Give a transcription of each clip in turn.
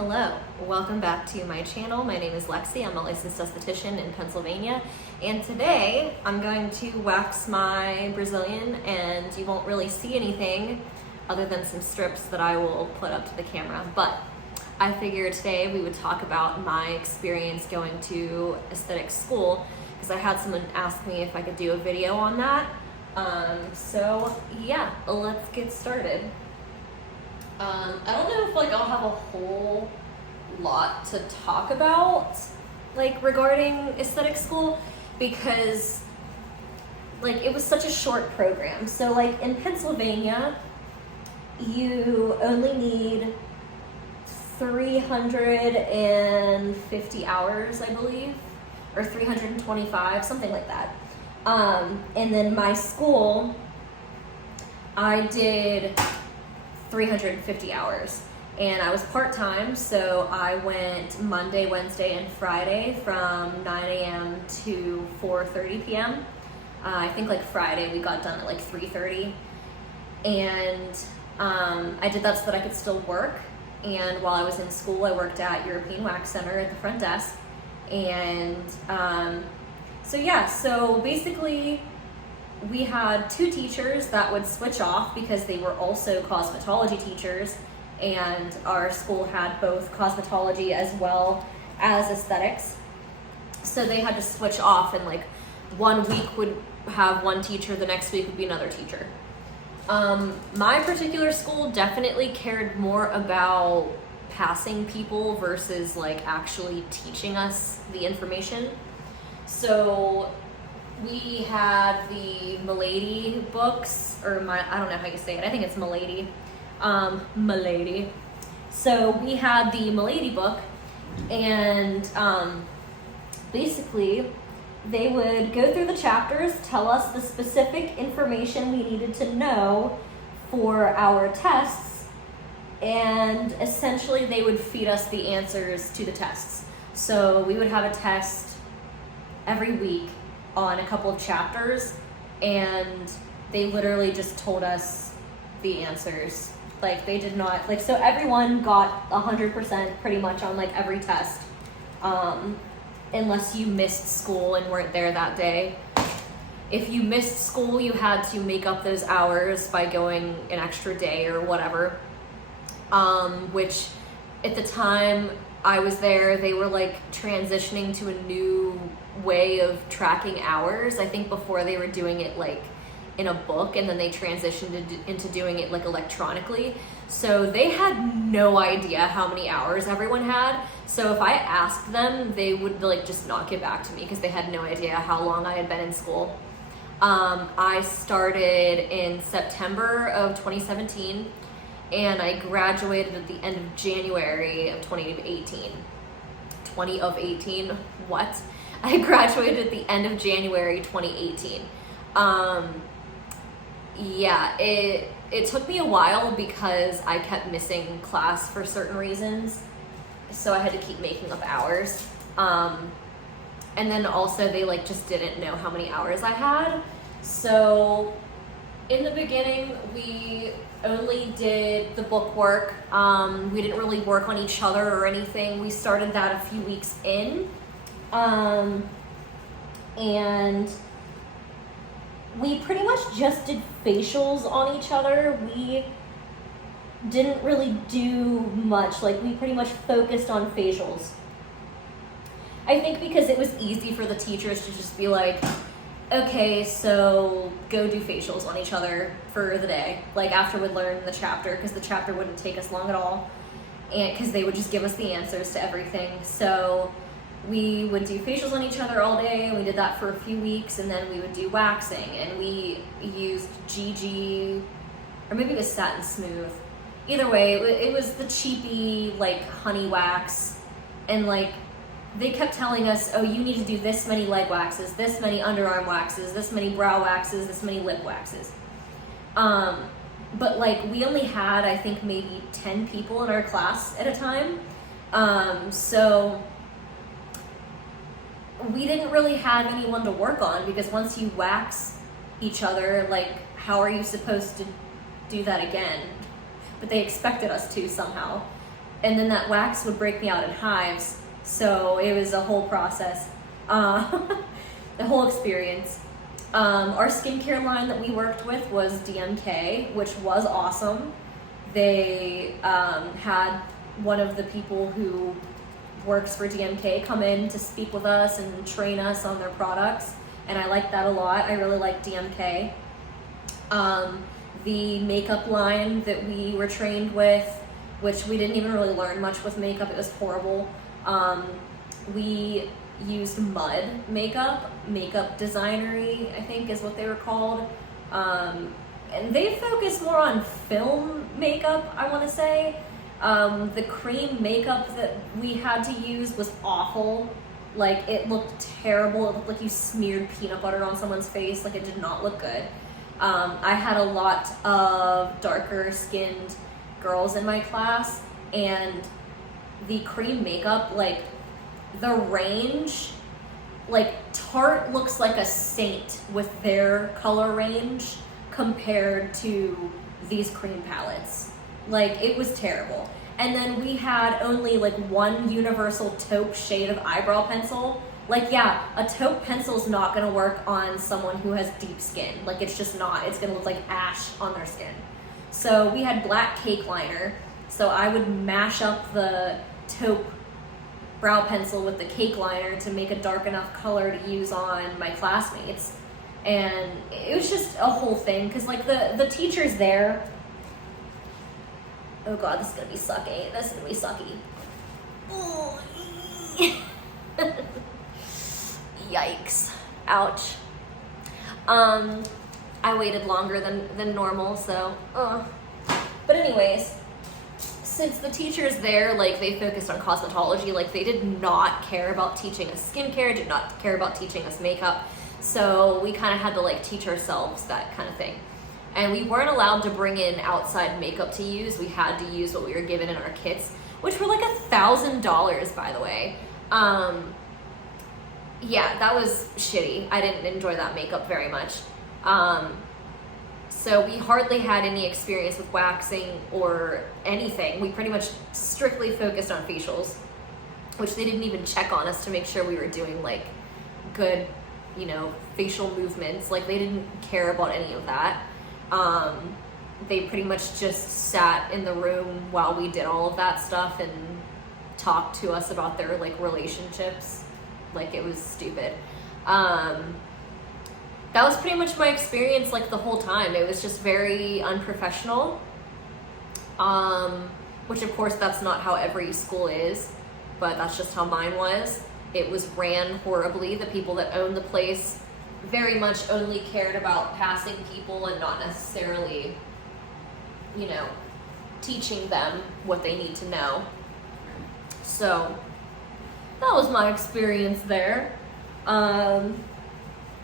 Hello, welcome back to my channel. My name is Lexi. I'm a licensed esthetician in Pennsylvania, and today I'm going to wax my Brazilian, and you won't really see anything other than some strips that I will put up to the camera. But I figured today we would talk about my experience going to aesthetic school, because I had someone ask me if I could do a video on that. So yeah, let's get started. I don't know if I'll have a whole lot to talk about regarding aesthetic school, because it was such a short program. So in Pennsylvania, you only need 350 hours, I believe, or 325, something like that. And then my school, I did 350 hours, and I was part-time, so I went Monday, Wednesday, and Friday from 9 a.m. to 4:30 p.m. I think Friday we got done at 3:30, and I did that so that I could still work. And while I was in school, I worked at European Wax Center at the front desk, and so basically we had two teachers that would switch off because they were also cosmetology teachers, and our school had both cosmetology as well as aesthetics. So they had to switch off, and 1 week would have one teacher, the next week would be another teacher. My particular school definitely cared more about passing people versus actually teaching us the information. So we had the Milady books, or I don't know how you say it. I think it's Milady. Milady. So we had the Milady book, and basically they would go through the chapters, tell us the specific information we needed to know for our tests, and essentially they would feed us the answers to the tests. So we would have a test every week on a couple of chapters, and they literally just told us the answers. They did not, so everyone got 100% pretty much on every test, unless you missed school and weren't there that day. If you missed school, you had to make up those hours by going an extra day or whatever, which at the time I was there, they were transitioning to a new way of tracking hours. I think before they were doing it in a book, and then they transitioned into doing it electronically. So they had no idea how many hours everyone had. So if I asked them, they would just not get back to me because they had no idea how long I had been in school. I started in September of 2017, and I graduated at the end of January of 2018. What? I graduated at the end of January 2018. It took me a while because I kept missing class for certain reasons, so I had to keep making up hours. And then also they just didn't know how many hours I had. So in the beginning, we only did the book work. We didn't really work on each other or anything. We started that a few weeks in. And we pretty much just did facials on each other. We didn't really do much. We pretty much focused on facials. I think because it was easy for the teachers to just be okay, so go do facials on each other for the day. After we'd learn the chapter, because the chapter wouldn't take us long at all, and because they would just give us the answers to everything. So we would do facials on each other all day, and we did that for a few weeks, and then we would do waxing, and we used GG, or maybe it was Satin Smooth. Either way, it was the cheapy, honey wax, and they kept telling us, oh, you need to do this many leg waxes, this many underarm waxes, this many brow waxes, this many lip waxes. But we only had, I think, maybe 10 people in our class at a time. So we didn't really have anyone to work on, because once you wax each other, how are you supposed to do that again? But they expected us to somehow. and then that wax would break me out in hives. So it was a whole process, the whole experience. Our skincare line that we worked with was DMK, which was awesome. They had one of the people who works for DMK come in to speak with us and train us on their products, and I liked that a lot. I really liked DMK. The makeup line that we were trained with, which we didn't even really learn much with makeup, it was horrible. We used mud makeup designery, I think is what they were called. And they focus more on film makeup, I want to say. The cream makeup that we had to use was awful. Like, it looked terrible. It looked like you smeared peanut butter on someone's face. Like, it did not look good. I had a lot of darker skinned girls in my class, and the cream makeup, like, the range, like, Tarte looks like a saint with their color range compared to these cream palettes. Like, it was terrible. And then we had only like one universal taupe shade of eyebrow pencil. Like, yeah, a taupe pencil is not gonna work on someone who has deep skin. Like, it's just not. It's gonna look like ash on their skin. So we had black cake liner. So I would mash up the taupe brow pencil with the cake liner to make a dark enough color to use on my classmates. And it was just a whole thing, because like the teachers there, oh god, this is gonna be sucky. This is gonna be sucky. Oh. Yikes. Ouch. I waited longer than normal, so but anyways, since the teachers there, like, they focused on cosmetology, like, they did not care about teaching us skincare, did not care about teaching us makeup. So we kind of had to like teach ourselves that kind of thing. And we weren't allowed to bring in outside makeup to use. We had to use what we were given in our kits, which were like $1,000, by the way. Yeah, that was shitty. I didn't enjoy that makeup very much. So we hardly had any experience with waxing or anything. We pretty much strictly focused on facials, which they didn't even check on us to make sure we were doing like good, you know, facial movements. Like, they didn't care about any of that. They pretty much just sat in the room while we did all of that stuff and talked to us about their like relationships. Like, it was stupid. That was pretty much my experience like the whole time. It was just very unprofessional, which of course that's not how every school is, but that's just how mine was. It was ran horribly. The people that owned the place very much only cared about passing people and not necessarily, you know, teaching them what they need to know. So that was my experience there.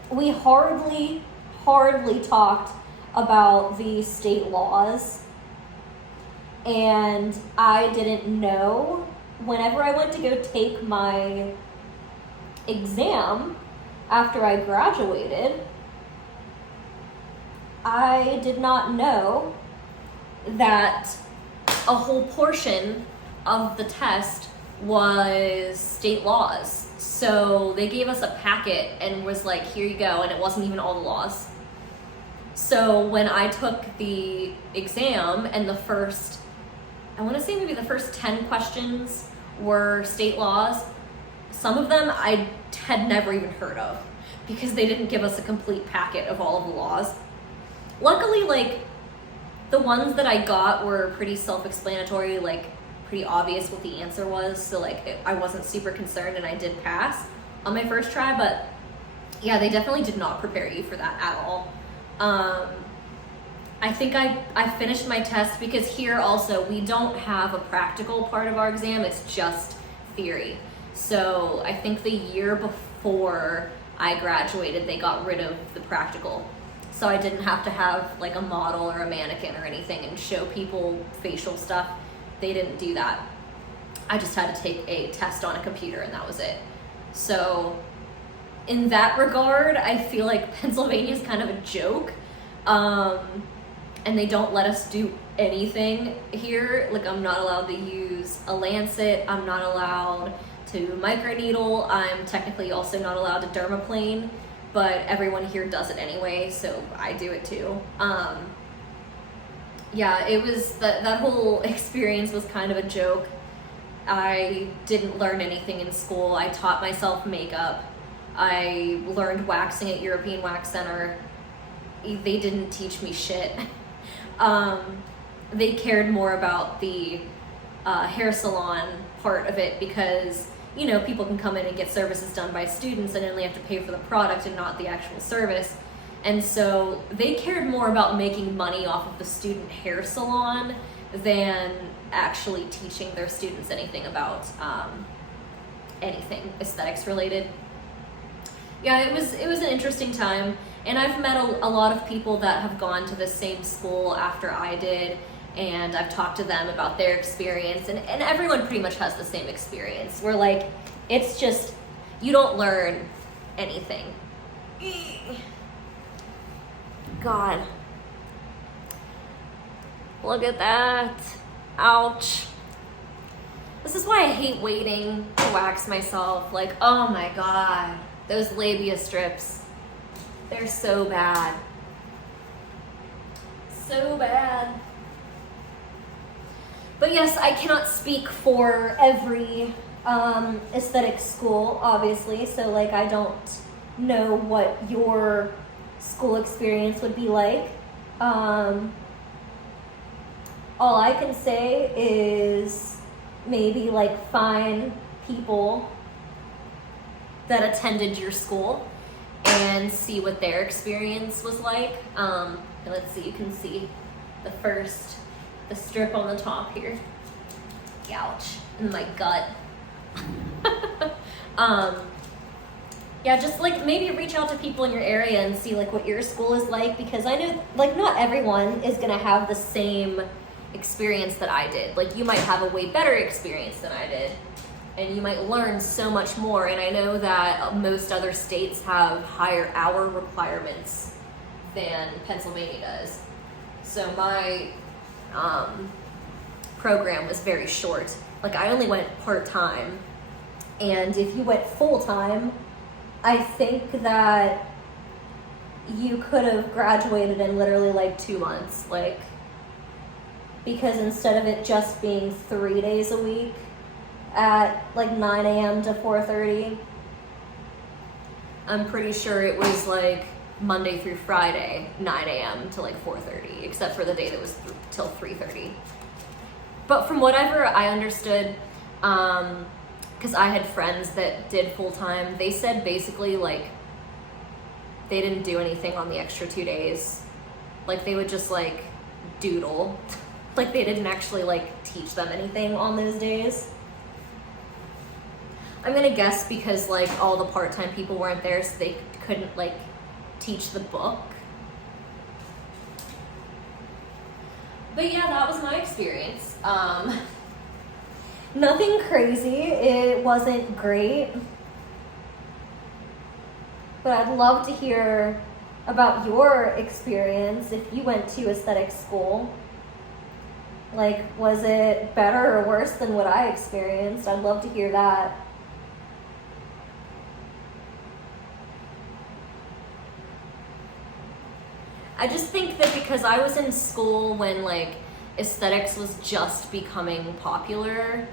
We hardly talked about the state laws, and I didn't know. Whenever I went to go take my exam after I graduated, I did not know that a whole portion of the test was state laws. So they gave us a packet and was like, here you go, and it wasn't even all the laws. So when I took the exam and the first, I want to say maybe the first 10 questions were state laws, some of them I had never even heard of because they didn't give us a complete packet of all of the laws. Luckily, like, the ones that I got were pretty self-explanatory, like pretty obvious what the answer was, so like I wasn't super concerned and I did pass on my first try. But yeah, they definitely did not prepare you for that at all. I think I finished my test because here also we don't have a practical part of our exam, it's just theory. So I think the year before I graduated they got rid of the practical, so I didn't have to have like a model or a mannequin or anything and show people facial stuff. They didn't do that. I just had to take a test on a computer and that was it. So in that regard, I feel like Pennsylvania is kind of a joke. And they don't let us do anything here. Like, I'm not allowed to use a lancet. I'm not allowed to microneedle. I'm technically also not allowed to dermaplane, but everyone here does it anyway, so I do it too. Yeah, it was, that whole experience was kind of a joke. I didn't learn anything in school. I taught myself makeup. I learned waxing at European Wax Center. They didn't teach me shit. They cared more about the hair salon part of it because, you know, people can come in and get services done by students and only have to pay for the product and not the actual service. And so they cared more about making money off of the student hair salon than actually teaching their students anything about anything aesthetics related. Yeah, it was an interesting time, and I've met a lot of people that have gone to the same school after I did, and I've talked to them about their experience, and everyone pretty much has the same experience, where like, it's just, you don't learn anything. God. Look at that. Ouch. This is why I hate waiting to wax myself. Like, oh my God. Those labia strips. They're so bad. So bad. But yes, I cannot speak for every aesthetic school, obviously. So like, I don't know what your school experience would be like. All I can say is maybe like find people that attended your school and see what their experience was like. Let's see, you can see the strip on the top here. Ouch, in my gut. Yeah, just like maybe reach out to people in your area and see like what your school is like, because I know like not everyone is gonna have the same experience that I did. Like, you might have a way better experience than I did, and you might learn so much more. And I know that most other states have higher hour requirements than Pennsylvania does. So my program was very short. Like, I only went part-time, and if you went full-time, I think that you could have graduated in literally like 2 months, like, because instead of it just being 3 days a week at like 9 a.m. to 4:30, I'm pretty sure it was like Monday through Friday, 9 a.m. to like 4:30, except for the day that was till 3:30. But from whatever I understood, because I had friends that did full-time, they said basically like they didn't do anything on the extra 2 days. Like, they would just like doodle. Like, they didn't actually like teach them anything on those days. I'm gonna guess because like all the part-time people weren't there, so they couldn't like teach the book. But yeah, that was my experience. Nothing crazy. It wasn't great. But I'd love to hear about your experience if you went to aesthetic school. Like, was it better or worse than what I experienced? I'd love to hear that. I just think that because I was in school when like aesthetics was just becoming popular,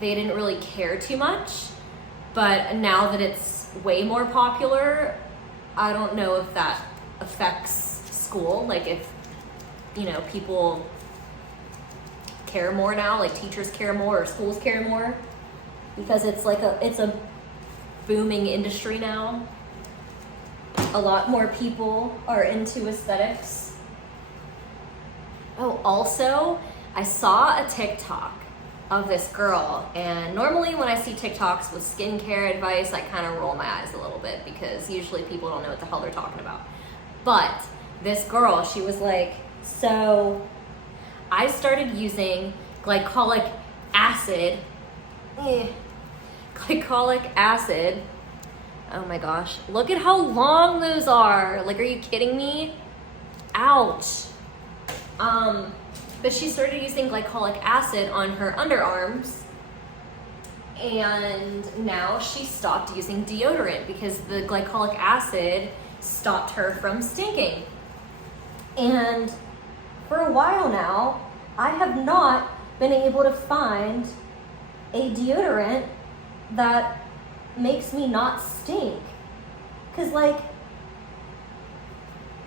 they didn't really care too much. But now that it's way more popular, I don't know if that affects school. Like, if, you know, people care more now, like teachers care more or schools care more, because it's like it's a booming industry now. A lot more people are into aesthetics. Oh, also, I saw a TikTok of this girl, and normally when I see TikToks with skincare advice, I kind of roll my eyes a little bit, because usually people don't know what the hell they're talking about. But this girl, she was like, so I started using glycolic acid. Glycolic acid. Oh my gosh, look at how long those are. Like, are you kidding me? ouch. But she started using glycolic acid on her underarms, and now she stopped using deodorant because the glycolic acid stopped her from stinking. And for a while now, I have not been able to find a deodorant that makes me not stink. Cause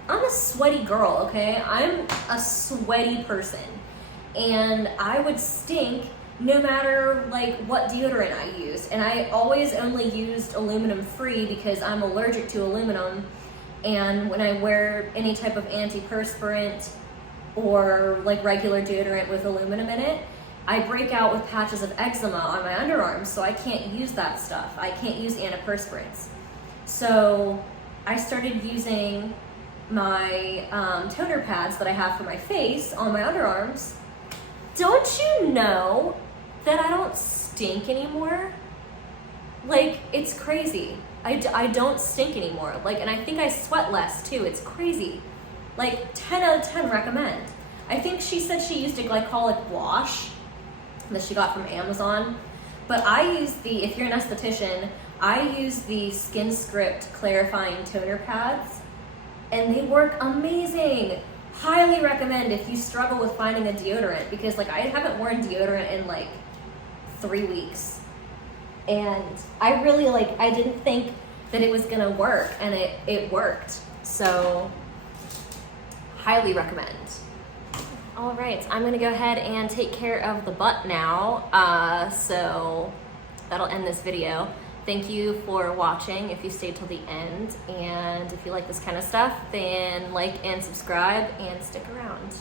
I'm a sweaty girl, okay? I'm a sweaty person, and I would stink no matter what deodorant I used. And I always only used aluminum free because I'm allergic to aluminum, and when I wear any type of antiperspirant or regular deodorant with aluminum in it, I break out with patches of eczema on my underarms, so I can't use that stuff. I can't use antiperspirants. So I started using my toner pads that I have for my face on my underarms. Don't you know that I don't stink anymore? It's crazy. I don't stink anymore. And I think I sweat less too. It's crazy. 10 out of 10 recommend. I think she said she used a glycolic wash that she got from Amazon. But I use if you're an esthetician, I use the Skin Script clarifying toner pads, and they work amazing. Highly recommend if you struggle with finding a deodorant, because I haven't worn deodorant in 3 weeks. And I really I didn't think that it was gonna work, and it worked. So highly recommend. All right, I'm gonna go ahead and take care of the butt now. So that'll end this video. Thank you for watching if you stayed till the end, and if you like this kind of stuff, then like and subscribe and stick around.